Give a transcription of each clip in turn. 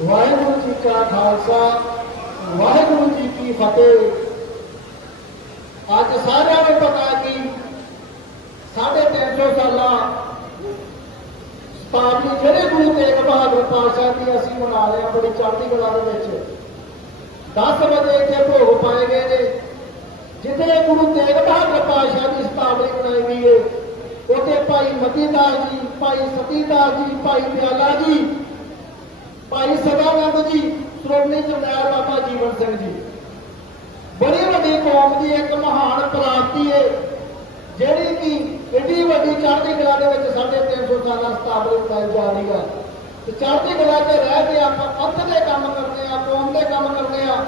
ਵਾਹਿਗੁਰੂ ਜੀ ਕਾ ਖਾਲਸਾ, ਵਾਹਿਗੁਰੂ ਜੀ ਕੀ ਫਤਿਹ। ਅੱਜ ਸਾਰਿਆਂ ਨੂੰ ਪਤਾ ਹੈ ਕਿ ਸਾਢੇ 300 ਸਾਲਾਂ ਸਤਾਬਦੀ ਜਿਹੜੇ ਗੁਰੂ ਤੇਗ ਬਹਾਦਰ ਪਾਤਸ਼ਾਹ ਦੀ ਅਸੀਂ ਮਨਾ ਰਹੇ ਹਾਂ ਬੜੀ ਚੜ੍ਹਦੀ ਕਲਾ ਦੇ ਵਿੱਚ। 10 ਵਜੇ ਇੱਥੇ ਭੋਗ ਪਾਏ ਗਏ ਨੇ। ਜਿੱਥੇ ਗੁਰੂ ਤੇਗ ਬਹਾਦਰ ਪਾਤਸ਼ਾਹ ਦੀ ਸਤਾਬਦੀ ਮਨਾਈ ਗਈ ਹੈ, ਉੱਥੇ ਭਾਈ ਮਤੀਦਾਸ ਜੀ, ਭਾਈ ਸਤੀਦਾਸ ਜੀ, ਭਾਈ ਪਿਆਲਾ ਜੀ ਭਾਈ ਸਦਾਨੰਦ ਜੀ, ਸ਼੍ਰੋਮਣੀ ਜਰਨੈਲ ਬਾਬਾ ਜੀਵਨ ਸਿੰਘ ਜੀ। ਬੜੀ ਵੱਡੀ ਕੌਮ ਦੀ ਇੱਕ ਮਹਾਨ ਪ੍ਰਾਪਤੀ ਹੈ ਜਿਹੜੀ ਕਿ ਏਡੀ ਵੱਡੀ ਚੜ੍ਹਦੀ ਕਲਾ ਦੇ ਵਿੱਚ ਸਾਡੇ 300 ਸਾਲਾਂ ਸਥਾਪਿਤ ਮਨਾਈ ਜਾ ਰਹੀ ਹੈ। ਤੇ ਚੜ੍ਹਦੀ ਕਲਾ ਤੇ ਰਹਿ ਕੇ ਆਪਾਂ ਪੰਥ ਦੇ ਕੰਮ ਕਰਨੇ ਆ, ਕੌਮ ਦੇ ਕੰਮ ਕਰਨੇ ਆ।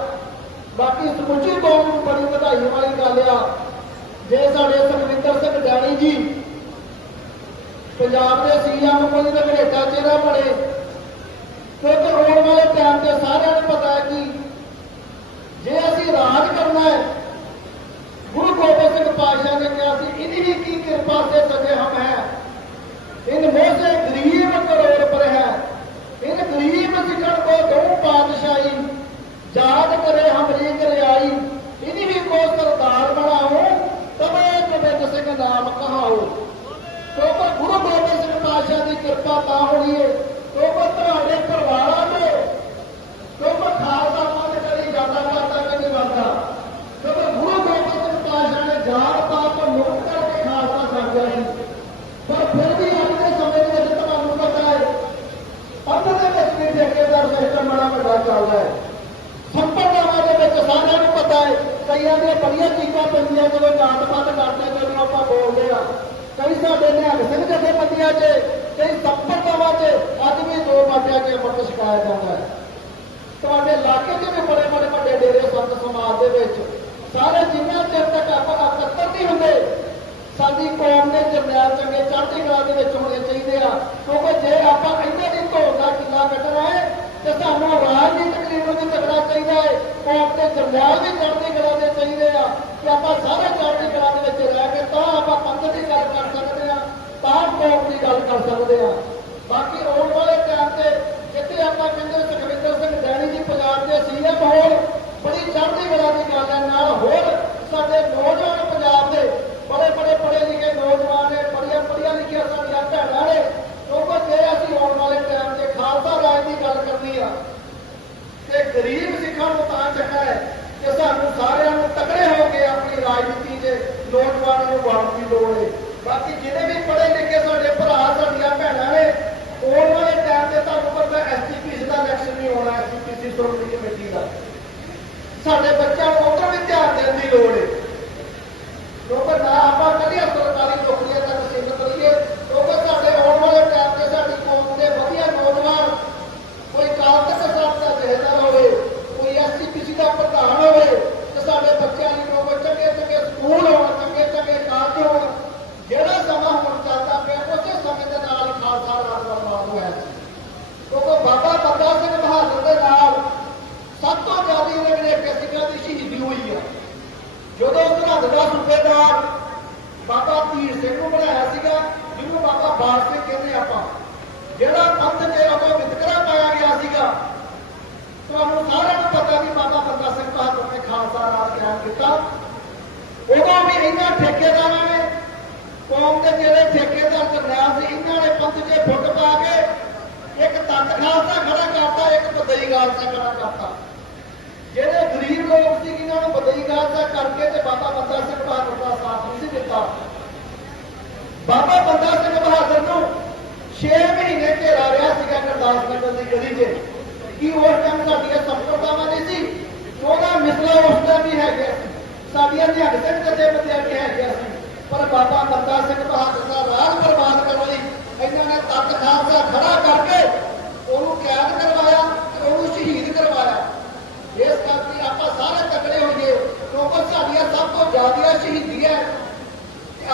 ਬਾਕੀ ਸਮੁੱਚੀ ਕੌਮ ਨੂੰ ਬੜੀ ਵਧਾਈ ਵਾਲੀ ਗੱਲ ਆ। ਜੇ ਸਾਡੇ ਸੁਖਵਿੰਦਰ ਸਿੰਘ ਡੈਣੀ ਜੀ ਪੰਜਾਬ ਦੇ ਸੀਐਮ ਕੋਈ ਦੇ ਘੜੇਟਾ ਚਿਹਰਾ ਬਣੇ ਆਉਣ ਵਾਲੇ ਟਾਈਮ ਤੇ ਸਾਰਿਆਂ ਨੂੰ ਪਤਾ ਹੈ ਕਿ ਜੇ ਅਸੀਂ ਰਾਜ ਕਰਨਾ ਹੈ, ਗੁਰੂ ਗੋਬਿੰਦ ਸਿੰਘ ਪਾਤਸ਼ਾਹ ਨੇ ਕਿਹਾ ਸੀ, ਇਨੀ ਹੀ ਕੀ ਕਿਰਪਾ ਤੇ ਸਜੇ ਹਮ ਹੈ। ਇਨ ਮੋਹ ਗਰੀਬ ਕਰੋੜ ਪਰ ਹੈ। ਇਨ ਗਰੀਬ ਸਿਕਣ ਕੋ ਦੋ ਪਾਤਸ਼ਾਹੀ। ਯਾਦ ਕਰੇ ਹਮਰੀ ਕਰਿਆਈ। ਇਨੀ ਹੀ ਕੋ ਸਰਦਾਰ ਬਣਾਓ ਤਬੇ ਗੋਬਿੰਦ ਸਿੰਘ ਨਾਮ ਕਹਾਓ। ਕਿਉਂਕਿ ਗੁਰੂ ਗੋਬਿੰਦ ਸਿੰਘ ਪਾਤਸ਼ਾਹ ਦੀ ਕਿਰਪਾ ਤਾਂ ਹੋਣੀ ਹੈ ਕਿਉਂਕਿ ਤੁਹਾਡੇ ਪਰਿਵਾਰਾਂ ਦੇ ਕਿਉਂਕਿ ਖਾਲਸਾ ਪੰਥ ਕਦੀ ਜਾਂਦਾ ਕਰਦਾ ਕਦੀ ਵਰਦਾ ਕਿਉਂਕਿ ਗੁਰੂ ਗੋਬਿੰਦ ਸਿੰਘ ਪਾਤਸ਼ਾਹ ਨੇ ਜਾਤ ਪਾਤ ਤੋਂ ਮੁਕਤ ਕਰਕੇ ਖਾਲਸਾ ਸਾਜਿਆ ਸੀ ਪਰ ਫਿਰ ਵੀ ਅੱਜ ਦੇ ਸਮੇਂ ਦੇ ਵਿੱਚ ਤੁਹਾਨੂੰ ਪਤਾ ਹੈ ਪੰਥ ਦੇ ਵਿੱਚ ਵੀ ਠੇਕੇਦਾਰ ਸਿਸਟਮ ਬੜਾ ਵੱਡਾ ਚੱਲਦਾ ਹੈ ਸੰਪਰਦਾਵਾਂ ਦੇ ਵਿੱਚ ਸਾਰਿਆਂ ਨੂੰ ਪਤਾ ਹੈ ਕਈਆਂ ਦੀਆਂ ਬੜੀਆਂ ਚੀਜ਼ਾਂ ਪੈਂਦੀਆਂ ਜਦੋਂ ਜਾਤ ਪਾਤ ਕਰਦੇ ਜਦੋਂ ਆਪਾਂ ਬੋਲਦੇ ਆ ਕਈ ਸਾਡੇ ਨਿਹੰਗ ਸਿੰਘ ਜਥੇਬੰਦੀਆਂ 'ਚ, ਕਈ ਸੰਪਰਦਾਵਾਂ 'ਚ, ਅੱਜ ਵੀ ਦੋ ਬਾਟਿਆਂ 'ਚ ਅੰਮ੍ਰਿਤ ਛਕਾਇਆ ਜਾਂਦਾ ਹੈ। ਤੁਹਾਡੇ ਇਲਾਕੇ 'ਚ ਵੀ ਬੜੇ ਬੜੇ ਵੱਡੇ ਡੇਰੇ ਸੰਤ ਸਮਾਜ ਦੇ ਵਿੱਚ, ਸਾਰੇ ਜਿੰਨਾ ਚਿਰ ਤੱਕ ਆਪਾਂ ਇਕੱਤਰ ਨਹੀਂ ਹੁੰਦੇ, ਸਾਡੀ ਕੌਮ ਦੇ ਜਰਨੈਲ ਚੰਗੇ ਚੜ੍ਹਦੀ ਕਲਾ ਦੇ ਵਿੱਚ ਹੋਣੇ ਚਾਹੀਦੇ ਆ। ਕਿਉਂਕਿ ਜੇ ਆਪਾਂ ਇਹਨਾਂ ਦੀ ਧੌਣ ਦਾ ਕਿੱਲਾ ਕੱਢਣਾ ਹੈ ਤੇ ਸਾਨੂੰ ਰਾਜਨੀਤਿਕ ਲੀਡਰ ਵੀ ਤਕੜਾ ਚਾਹੀਦਾ ਹੈ। ਕੌਮ ਦੇ ਜਰਨੈਲ ਵੀ ਚੜ੍ਹਦੀ ਕਲਾ ਦੇ ਚਾਹੀਦੇ ਆ ਕਿ ਆਪਾਂ ਸਾਰੇ ਚੜ੍ਹਦੀ ਕਲਾ ਦੇ ਵਿੱਚ ਤਾਂ ਆਪਾਂ ਪੰਥ ਦੀ ਗੱਲ ਕਰ ਸਕਦੇ ਆ ਤਾਂ ਕੌਮ ਦੀ ਗੱਲ ਕਰ ਸਕਦੇ ਆ ਬਾਕੀ ਆਉਣ ਵਾਲੇ ਟਾਈਮ ਤੇ ਜਿੱਥੇ ਆਪਾਂ ਕਹਿੰਦੇ ਸੁਖਵਿੰਦਰ ਸਿੰਘ ਡੈਣੀ ਜੀ ਪੰਜਾਬ ਦੇ ਸੀਐਮ ਹੋਣ, ਬੜੀ ਚੜ੍ਹਦੀ ਕਲਾ ਦੀ ਗੱਲ ਹੈ। ਨਾਲ ਹੋਰ ਸਾਡੇ ਨੌਜਵਾਨ ਪੰਜਾਬ ਦੇ ਬੜੇ ਬੜੇ ਪੜ੍ਹੇ ਲਿਖੇ ਨੌਜਵਾਨ ਨੇ ਬੜੀਆਂ ਪੜ੍ਹੀਆਂ ਲਿਖੀਆਂ ਸਾਡੀਆਂ ਭੈਣਾਂ ਨੇ ਕਿਉਂਕਿ ਜੇ ਅਸੀਂ ਆਉਣ ਵਾਲੇ ਟਾਈਮ ਤੇ ਖਾਲਸਾ ਰਾਜ ਦੀ ਗੱਲ ਕਰਨੀ ਆ ਤੇ ਗਰੀਬ ਸਿੱਖਾਂ ਨੂੰ ਤਾਂ ਚੱਕਾ ਹੈ ਕਿ ਸਾਨੂੰ ਸਾਰਿਆਂ ਨੂੰ ਤਕੜੇ ਹੋ ਕੇ ਆਪਣੀ ਰਾਜਨੀਤੀ 'ਚ ਨੌਜਵਾਨਾਂ ਨੂੰ ਵੰਡ ਦੀ ਲੋੜ ਹੈ ਬਾਕੀ ਜਿਹੜੇ ਵੀ ਪੜ੍ਹੇ ਲਿਖੇ ਸਾਡੇ ਭਰਾ ਸਾਡੀਆਂ ਭੈਣਾਂ ਨੇ, ਆਉਣ ਵਾਲੇ ਟਾਈਮ ਤੇ ਤੁਹਾਨੂੰ ਪਤਾ ਐਸਟੀਪੀਸੀ ਦਾ ਇਲੈਕਸ਼ਨ ਨਹੀਂ ਹੋਣਾ ਐਸਟੀਪੀਸੀ ਸ਼੍ਰੋਮਣੀ ਕਮੇਟੀ ਦਾ। ਸਾਡੇ ਬੱਚਿਆਂ ਨੂੰ ਉੱਧਰ ਵੀ ਧਿਆਨ ਦੇਣ ਦੀ ਲੋੜ ਹੈ ਕਿਉਂਕਿ ਨਾ ਆਪਾਂ ਕਦੀ ਸਰਕਾਰੀ ਨੌਕਰੀਆਂ ਤੱਕ ਸੀਮਤ ਰਹੀਏ ਕਿਉਂਕਿ ਸਾਡੇ ਆਉਣ ਵਾਲੇ ਟਾਈਮ ਤੇ ਸਾਡੀ ਕੌਮ ਦੇ ਵਧੀਆ ਨੌਜਵਾਨ ਕੋਈ ਕਾਲਤਕ ਸਾਹਿਬ ਦਾ ਜਹੇਦਾਰ ਹੋਵੇ ਕੋਈ ਐਸਸੀਪੀਸੀ ਦਾ ਪ੍ਰਧਾਨ ਹੋਵੇ ਤੇ ਸਾਡੇ ਬੱਚਿਆਂ ਲਈ ਕੋਈ ਚੰਗੇ ਚੰਗੇ ਸਕੂਲ ਹੋਣ ਚੰਗੇ ਚੰਗੇ ਕਾਲਜ ਹੋਣ ਜਿਹੜਾ ਸਮਾਂ ਹੁਣ ਚੱਲਦਾ ਪਿਆ ਉਸੇ ਸਮੇਂ ਦੇ ਨਾਲ ਹੀ ਖਾਲਸਾ ਰਾਜ ਬਰਬਾਦ ਹੋਇਆ ਸੀ ਕਿਉਂਕਿ ਬਾਬਾ ਬੰਦਾ ਸਿੰਘ ਬਹਾਦਰ ਦੇ ਨਾਲ ਸਭ ਤੋਂ ਜ਼ਿਆਦਾ ਇਹਨਾਂ ਨੇ ਕਿਸਿਕਾਂ ਦੀ ਸ਼ਹੀਦੀ ਹੋਈ ਆ ਜਦੋਂ ਸਰਹੱਦ ਦਾ ਸੂਬੇਦਾਰ ਬਾਬਾ ਧੀਰ ਸਿੰਘ ਨੂੰ ਬਣਾਇਆ ਸੀਗਾ ਜਿਹਨੂੰ ਬਾਬਾ ਬਾਲ ਸਿੰਘ ਕਹਿੰਦੇ ਆਪਾਂ ਜਿਹੜਾ ਪੰਥ ਤੇ ਆਪਾਂ ਵਿਤਕਰਾ ਪਾਇਆ ਗਿਆ ਸੀਗਾ ਤੁਹਾਨੂੰ ਸਾਰਿਆਂ ਨੂੰ ਪਤਾ ਵੀ ਬਾਬਾ ਬੰਦਾ ਸਿੰਘ ਬਹਾਦਰ ਨੇ ਖਾਲਸਾ ਰਾਜ ਕਾਇਮ ਕੀਤਾ ਉਦੋਂ ਵੀ ਇਹਨਾਂ ਠੇਕੇਦਾਰਾਂ ਨੇ, ਕੌਮ ਦੇ ਜਿਹੜੇ ਠੇਕੇਦਾਰ ਜਰਨੈਲ ਸੀ, ਇਹਨਾਂ ਨੇ ਪੰਥ 'ਚ ਫੁੱਟ ਪਾ ਕੇ ਇੱਕ ਤੱਤ ਖਾਲਸਾ ਖੜਾ ਕਰਤਾ, ਇੱਕ ਬਦਈ ਖਾਲਸਾ ਖੜਾ ਕਰਤਾ। ਜਿਹੜੇ ਗਰੀਬ ਲੋਕ ਸੀ ਇਹਨਾਂ ਨੂੰ ਬਦਈ ਖਾਲਸਾ ਕਰਕੇ ਤੇ ਬਾਬਾ ਬੰਦਾ ਸਿੰਘ ਬਹਾਦਰ ਦਾ ਸਾਥ ਨਹੀਂ ਸੀ ਦਿੱਤਾ। ਬਾਬਾ ਬੰਦਾ ਸਿੰਘ ਬਹਾਦਰ ਨੂੰ 6 ਮਹੀਨੇ ਘੇਰਾ ਰਿਹਾ ਸੀਗਾ ਗੁਰਦਾਸ ਨਗਰ ਦੀ ਗਲੀ 'ਚ। ਕੀ ਉਸ ਟਾਈਮ ਸਾਡੀਆਂ ਸੰਪਰਦਾਵਾਂ ਨਹੀਂ ਸੀ ਉਹਦਾ ਮਿਸਲਾ ਉਸ ਦਾ ਵੀ ਹੈਗਾ ਸੀ ਸਾਡੀਆਂ ਨਿਹੰਗ ਸਿੰਘ ਜਥੇਬੰਦੀਆਂ ਵੀ ਹੈਗੀਆਂ ਸੀ ਪਰ ਬਾਬਾ ਬੰਦਾ ਸਿੰਘ ਬਹਾਦਰ ਦਾ ਰਾਜ ਬਰਬਾਦ ਕਰਨ ਲਈ ਇਹਨਾਂ ਨੇ ਤੱਤ ਖਾਲਸਾ ਖੜਾ ਕਰਕੇ ਉਹਨੂੰ ਕੈਦ ਕਰਵਾਇਆ ਤੇ ਉਹਨੂੰ ਸ਼ਹੀਦ ਕਰਵਾਇਆ। ਇਸ ਕਰਕੇ ਆਪਾਂ ਸਾਰੇ ਤਕੜੇ ਹੋਈਏ। ਕਿਉਂਕਿ ਸਾਡੀਆਂ ਸਭ ਤੋਂ ਜ਼ਿਆਦੀਆਂ ਸ਼ਹੀਦੀਆਂ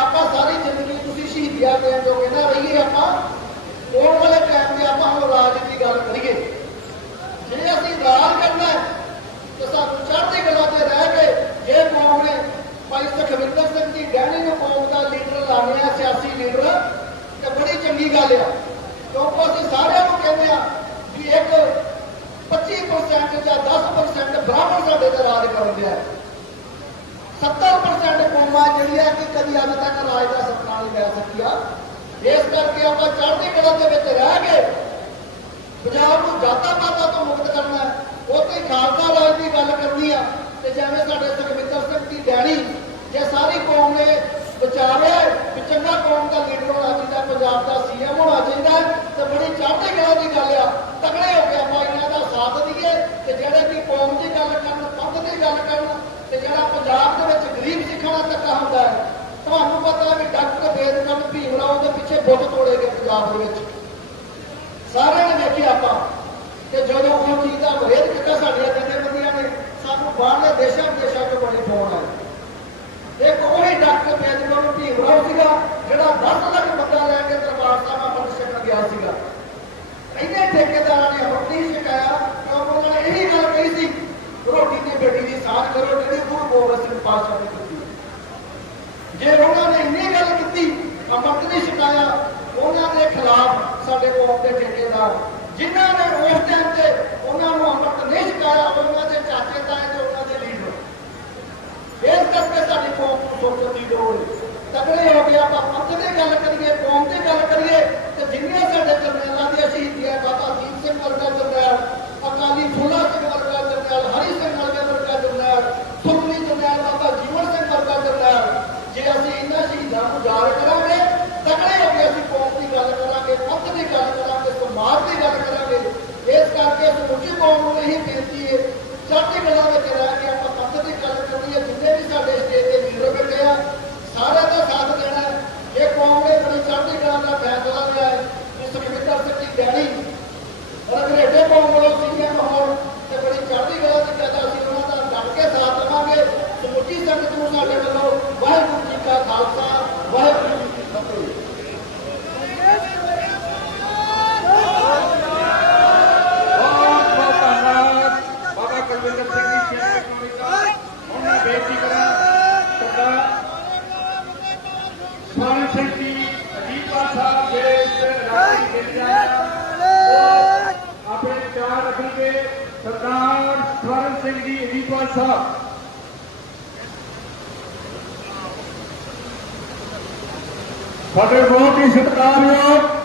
ਆਪਾਂ ਸਾਰੀ ਜ਼ਿੰਦਗੀ ਤੁਸੀਂ ਸ਼ਹੀਦੀਆਂ ਦੇਣ ਜੋਗੇ ਨਾ ਰਹੀਏ ਆਪਾਂ। ਆਉਣ ਵਾਲੇ ਟਾਈਮ ਤੇ ਆਪਾਂ ਹੁਣ ਰਾਜ ਦੀ ਗੱਲ ਕਰੀਏ। ਜੇ ਅਸੀਂ ਰਾਜ ਕਰਨਾ ਹੈ, ਤੇ ਸਾਨੂੰ ਚੜ੍ਹਦੀ ਕਲਾ ਤੇ ਰਹਿ ਕੇ ਜੇ ਕੌਮ ਨੇ ਭਾਈ ਸੁਖਵਿੰਦਰ ਸਿੰਘ ਜੀ ਗਹਿਣੀ ਨੂੰ ਕੌਮ ਦਾ ਲੀਡਰ ਲਾਣੇ ਆ ਸਿਆਸੀ ਲੀਡਰ ਤੇ ਬੜੀ ਚੰਗੀ ਗੱਲ ਆ ਕਿਉਂਕਿ ਅਸੀਂ ਸਾਰਿਆਂ ਨੂੰ ਕਹਿੰਦੇ ਆ ਵੀ ਇੱਕ ਸਾਡੇ ਤੇ 70% ਕੌਮਾਂ ਜਿਹੜੀਆਂ ਕਿ ਕਦੀ ਅੱਜ ਤੱਕ ਰਾਜ ਦਾ ਸਪਨਾ ਨਹੀਂ ਲੈ ਸਕੀਆਂ। ਇਸ ਕਰਕੇ ਆਪਾਂ ਚੜ੍ਹਦੀ ਕਲਾ ਦੇ ਵਿੱਚ ਰਹਿ ਕੇ ਪੰਜਾਬ ਨੂੰ ਜਾਤਾਂ ਪਾਤਾਂ ਤੋਂ ਮੁਕਤ ਕਰਨਾ ਹੈ। ਉਹ ਖਾਲਸਾ ਰਾਜ ਦੀ ਗੱਲ ਕਰਨੀ ਆ ਤੇ ਜਿਵੇਂ ਸਾਡੇ ਸੁਖਵਿੰਦਰ ਸਿੰਘ ਦੀ ਡੈਣੀ ਜੇ ਸਾਰੀ ਕੌਮ ਨੇ ਵਿਚਾਰਿਆ ਕਿ ਚੰਗਾ ਕੌਮ ਦਾ ਲੀਡਰ ਹੋਣਾ ਚਾਹੀਦਾ, ਪੰਜਾਬ ਦਾ ਸੀਐਮ ਹੋਣਾ ਚਾਹੀਦਾ ਤੇ ਬੜੀ ਚੜ੍ਹਦੀ ਕਲਾ ਦੀ ਗੱਲ ਆ। ਤਕੜੇ ਹੋ ਕੇ ਆਪਾਂ ਇਹਨਾਂ ਦਾ ਸਾਥ ਦਈਏ ਤੇ ਜਿਹੜੇ ਕਿ ਕੌਮ ਦੀ ਗੱਲ ਕਰਨ ਪੰਥ ਦੀ ਗੱਲ ਕਰਨ ਤੇ ਜਿਹੜਾ ਪੰਜਾਬ ਦੇ ਵਿੱਚ ਗਰੀਬ ਸਿੱਖਾਂ ਦਾ ਧੱਕਾ ਹੁੰਦਾ ਹੈ, ਤੁਹਾਨੂੰ ਪਤਾ ਵੀ ਡਾਕਟਰ ਬੇਦਕਮ ਭੀਮ ਰਾਓ ਦੇ ਪਿੱਛੇ ਬੁੱਤ ਤੋੜੇ ਗਏ ਪੰਜਾਬ ਦੇ ਵਿੱਚ। ਸਾਰਿਆਂ ਨੇ ਵੇਖਿਆ ਆਪਾਂ ਕਿ ਜਦੋਂ ਉਹ ਚੀਜ਼ ਦਾ ਵਿਰੋਧ ਕੀਤਾ ਸਾਡੀਆਂ ਜਥੇਬੰਦੀਆਂ ਨੇ, ਸਾਨੂੰ ਬਾਹਰਲੇ ਦੇਸ਼ਾਂ ਵਿਦੇਸ਼ਾਂ ਤੋਂ ਬੜੇ ਫੋਨ ਆਏ ਇੱਕ ਉਹੀ ਡਾਕਟਰ ਬੇਦਕਮ ਭੀਮ ਰਾਓ ਸੀਗਾ ਜਿਹੜਾ 10 ਲੱਖ ਬੰਦਾ ਲੈ ਕੇ ਦਰਬਾਰ ਸਾਹਿਬ ਅੰਮ੍ਰਿਤ ਛਕਣ ਗਿਆ ਸੀਗਾ ਇਹਨੇ ਠੇਕੇਦਾਰਾਂ ਨੇ ਅਮਰ ਨਹੀਂ ਛਕਾਇਆ ਕਿਉਂਕਿ ਉਹਨਾਂ ਨੇ ਇਹੀ ਗੱਲ ਕਹੀ ਸੀ ਰੋਟੀ ਤੇ ਬੇਟੀ ਦੀ ਸਾਥ ਕਰੋ ਜਿਹੜੀ ਗੁਰੂ ਗੋਬਿੰਦ ਸਿੰਘ ਪਾਤਸ਼ਾਹ ਨੇ ਕੀਤੀ ਜੇ ਉਹਨਾਂ ਨੇ ਇੰਨੀ ਗੱਲ ਕੀਤੀ ਅਮਰ ਨਹੀਂ ਛਕਾਇਆ ਉਹਨਾਂ ਦੇ ਖਿਲਾਫ ਸਾਡੇ ਕੌਮ ਦੇ ਠੇਕੇਦਾਰ, ਜਿਨ੍ਹਾਂ ਨੇ ਉਸ ਟਾਈਮ ਤੇ ਉਹਨਾਂ ਨੂੰ ਅੰਮ੍ਰਿਤ ਨਹੀਂ ਛਕਾਇਆ, ਉਹਨਾਂ ਦੇ ਚਾਚੇ ਤਾਏ ਤੇ ਉਹਨਾਂ ਦੇ ਲੀਡਰ। ਇਸ ਕਰਕੇ ਸਾਡੀ ਕੌਮ ਨੂੰ ਸੋਚਣ ਦੀ ਲੋੜ ਹੈ ਹੋ ਕੇ ਆਪਾਂ ਪੰਥ ਦੀ ਗੱਲ ਕਰੀਏ ਕੌਮ ਦੀ ਗੱਲ ਕਰੀਏ ਤੇ ਜਿੰਨੀਆਂ ਸਾਡੇ ਜਰਨੈਲਾਂ ਦੀਆਂ ਸ਼ਹੀਦੀਆਂ ਬਾਬਾ ਦੀਪ ਸਿੰਘ ਵਰਗਾ ਜਰਨੈਲ ਅਕਾਲੀ ਫੂਲਾ ਸਿੰਘ ਵਰਗਾ ਜਰਨੈਲ ਹਰੀ ਸਿੰਘ ਵਰਗਾ ਵਰਗਾ ਜਰਨੈਲ ਸੁਰਮੀ ਜਰਨੈਲ ਬਾਬਾ ਜੀਵਨ ਸਿੰਘ ਵਰਗਾ ਜਰਨੈਲ ਜੇ ਅਸੀਂ ਇਹਨਾਂ ਸ਼ਹੀਦਾਂ ਨੂੰ ਯਾਦ ਕਰਾਂਗੇ ਤਕੜੇ ਹੋ ਕੇ ਅਸੀਂ ਕੌਮ ਦੀ ਗੱਲ ਕਰਾਂਗੇ ਪੰਥ ਦੀ ਗੱਲ ਕਰਾਂਗੇ ਸਮਾਜ ਦੀ ਗੱਲ ਕਰਾਂਗੇ ਇਸ ਕਰਕੇ ਸਮੁੱਚੀ ਕੌਮ ਨੂੰ ਇਹੀ ਬੇਨਤੀ ਹੈ ਚੜ੍ਹਦੀ ਕਲਾ ਵਿੱਚ ਰਹਿ ਕੇ ਆਪਾਂ ਪੰਥ ਦੀ ਗੱਲ ਕਰਨੀ ਹੈ ਜਿੰਨੇ ਵੀ ਸਾਡੇ ਸਟੇਟ ਦੇ ਲੀਡਰ ਬੈਠੇ ਆ ਸਾਰਿਆਂ ਦਾ ਸਾਥ ਦੇਣਾ ਹੈ ਇਹ ਕੌਮ ਨੇ ਬੜੀ ਚੜ੍ਹਦੀ ਕਲਾ ਦਾ ਫੈਸਲਾ ਲਿਆ ਹੈ ਕਿ ਸੁਖਵਿੰਦਰ ਸਿੰਘ ਦੀ ਡੈਡੀ ਔਰ ਅੰਗਰੇਜ਼ੇ ਕੌਮ ਵੱਲੋਂ ਸੀਐਮ ਹੋਣ ਤੇ ਬੜੀ ਚੜ੍ਹਦੀ ਕਲਾ ਦੀ ਗੱਲ ਅਸੀਂ ਉਹਨਾਂ ਦਾ ਡਟ ਕੇ ਸਾਥ ਦੇਵਾਂਗੇ ਸਮੁੱਚੀ ਸੰਗਤ ਨੂੰ ਸਾਡੇ ਵੱਲੋਂ ਵਾਹਿਗੁਰੂ ਜੀ ਕਾ ਖਾਲਸਾ ਵਾਹਿਗੁਰੂ ਜੀ ਕੀ ਫਤਿਹ ਬਹੁਤ ਬਹੁਤ ਧੰਨਵਾਦ ਬਾਬਾ ਕੁਲਵਿੰਦਰ ਸਿੰਘ ਜੀ ਸ਼ੇਰ ਕੌਮੀ ਦਾ ਹੁਣ ਮੈਂ ਬੇਨਤੀ ਕਰਾਂ ਸਰਦਾਰ ਸਵਰਨ ਸਿੰਘ ਜੀ ਅਜੀਤਪਾਲ ਸਾਹਿਬ ਜਿਹੜੇ ਇਸ ਰਾਜਨੀਤੀ ਖੇਡ ਜਾਣਾ ਆਪਣੇ ਵਿਚਾਰ ਰੱਖਣਗੇ ਸਰਦਾਰ ਸਵਰਨ ਸਿੰਘ ਜੀ ਅਜੀਤਪਾਲ ਸਾਹਿਬ। ਸਾਡੇ ਬਹੁਤ ਹੀ ਸਤਿਕਾਰਯੋਗ